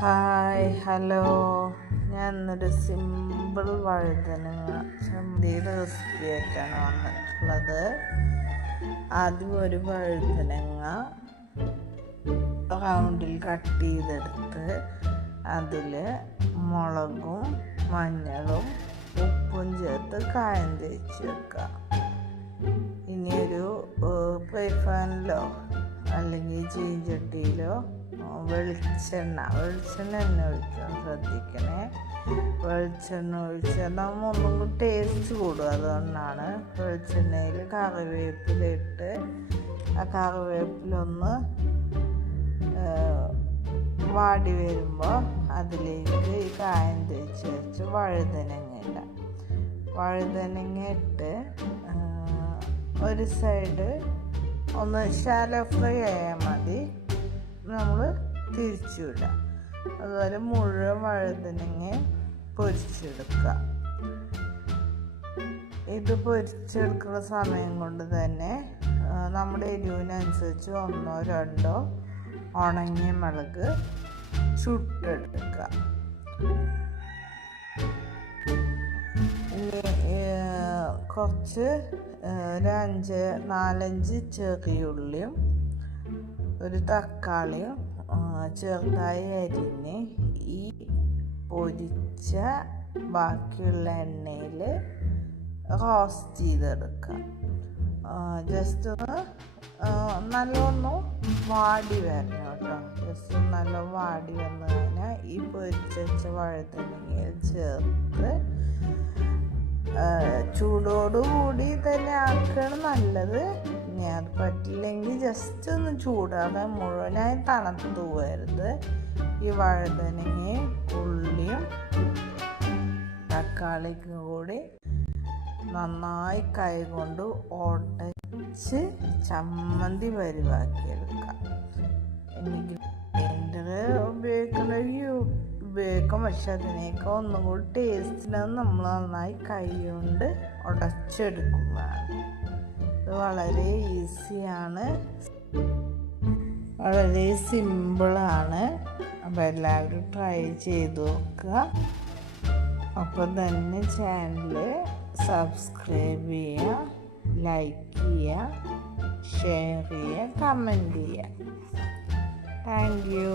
Hi hello ഞാൻ ഇന്നൊരു simple വഴുതനങ്ങ ചമ്മന്തിയുടെ റെസിപ്പി ആയിട്ടാണ് വന്നിട്ടുള്ളത്. ആദ്യം ഒരു വഴുതനങ്ങ റൗണ്ടിൽ കട്ട് ചെയ്തെടുത്ത് അതിൽ മുളകും മഞ്ഞളും ഉപ്പും ചേർത്ത് കായം തേച്ച് വെക്കുക. ഇനിയൊരു ഫ്രൈ പാനിലോ അല്ലെങ്കിൽ ചീഞ്ചട്ടിയിലോ വെളിച്ചെണ്ണ വെളിച്ചെണ്ണ തന്നെ ഒഴിക്കാൻ ശ്രദ്ധിക്കണേ. വെളിച്ചെണ്ണ ഒഴിച്ചാൽ നമ്മൾ ഒന്നും കൂടി ടേസ്റ്റ് കൂടും. അതുകൊണ്ടാണ് വെളിച്ചെണ്ണയിൽ കറിവേപ്പിലിട്ട് ആ കറിവേപ്പിലൊന്ന് വാടി വരുമ്പോൾ അതിലേക്ക് ഈ കായം തേച്ച് വെച്ച് വഴുതനങ്ങ ഇടാം. വഴുതനങ്ങ ഇട്ട് ഒരു സൈഡ് ഒന്ന് ഷാലോ ഫ്രൈ ആയാൽ മതി. നമ്മൾ തിരിച്ചു വിടാം അതുപോലെ മുഴുവൻ വഴുതനങ്ങ പൊരിച്ചെടുക്കുക. ഇത് പൊരിച്ചെടുക്കുന്ന സമയം കൊണ്ട് തന്നെ നമ്മുടെ എരിവിനനുസരിച്ച് ഒന്നോ രണ്ടോ ഉണങ്ങിയ മുളക് ചുട്ടെടുക്കുക. കുറച്ച് ഒരു അഞ്ച് നാലഞ്ച് ചെറിയുള്ളിയും ഒരു തക്കാളിയും ചെറുതായി അരിഞ്ഞ് ഈ പൊരിച്ച ബാക്കിയുള്ള എണ്ണയിൽ റോസ്റ്റ് ചെയ്തെടുക്കാം. ജസ്റ്റ് ഒന്ന് നല്ലോണം വാടി വരണം കേട്ടോ. ജസ്റ്റ് നല്ല വാടി വന്നു കഴിഞ്ഞാൽ ഈ പൊരിച്ച വഴുതനങ്ങയിൽ ചേർത്ത് ചൂടോടുകൂടി തന്നെ ആക്കുകയാണ് നല്ലത്. ഇനി അത് പറ്റില്ലെങ്കിൽ ജസ്റ്റ് ഒന്ന് ചൂടാതെ മുഴുവനായി തണുത്ത് പോകരുത് ഈ വഴുതനങ്ങയും ഉള്ളിയും തക്കാളിക്കും കൂടി നന്നായി കൈ കൊണ്ട് ഉടച്ച് ചമ്മന്തി പരിവാക്കിയെടുക്കാം. എനിക്ക് ഗ്രൈൻഡർ ഉപയോഗിക്കണമെങ്കിൽ ഉപയോഗിക്കാം പക്ഷെ അതിനേക്കാൾ ഒന്നും കൂടി നമ്മൾ നന്നായി കൈ കൊണ്ട് ഉടച്ചെടുക്കുക ഇത് വളരെ ഈസിയാണ് വളരെ സിമ്പിളാണ് അപ്പോൾ എല്ലാവരും ട്രൈ ചെയ്ത് നോക്കുക. അപ്പോൾ തന്നെ ചാനൽ സബ്സ്ക്രൈബ് ചെയ്യുക ലൈക്ക് ചെയ്യുക ഷെയർ ചെയ്യുക കമന്റ് ചെയ്യുക. Thank you